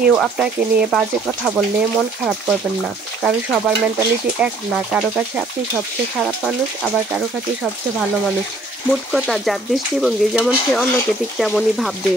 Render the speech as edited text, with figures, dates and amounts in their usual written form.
কেউ আপনাকে নিয়ে বাজে কথা বললে মন খারাপ করবেন না, কারণ সবার মেন্টালিটি এক না। কারো কাছে আপনি সবচেয়ে খারাপ মানুষ, আবার কারো কাছে সবচেয়ে ভালো মানুষ। মোট কথা, যার দৃষ্টিভঙ্গি যেমন সে অন্যকে ঠিক তেমনই ভাববে।